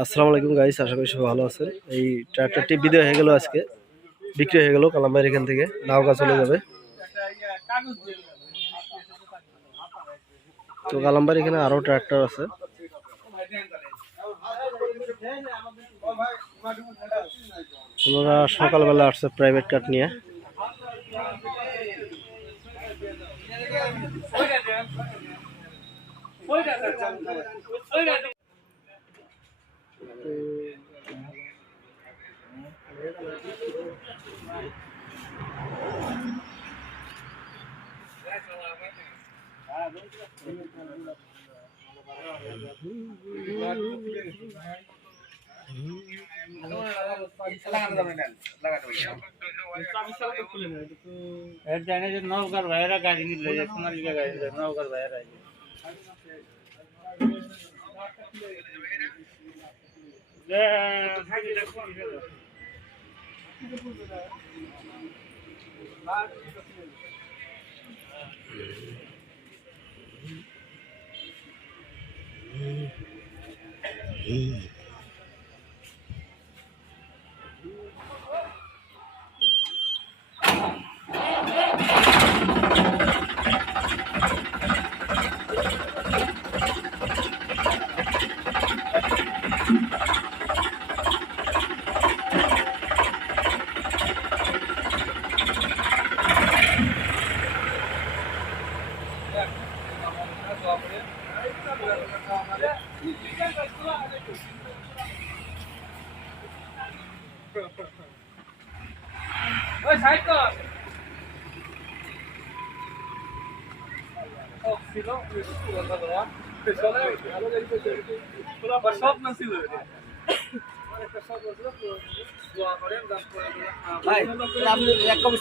আসসালামু আলাইকুম গাইস, আশা করি সবাই ভালো আছেন। এই ট্রাক্টরটি বিদায় হয়ে গেল, আজকে বিক্রি হয়ে গেল কালামবাড়ির এখান থেকে নাওগা চলে যাবে। তো কালামবাড়ি এখানে আরো ট্রাক্টর আছে। ওনারা সকালবেলা আসছে প্রাইভেট কার নিয়ে। নৌকার ভাইয়েরা গাড়ি নিলে সোনালিকা গাড়ি নৌকার ভাইয়েরা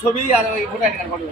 ছবি আর ওই ফটো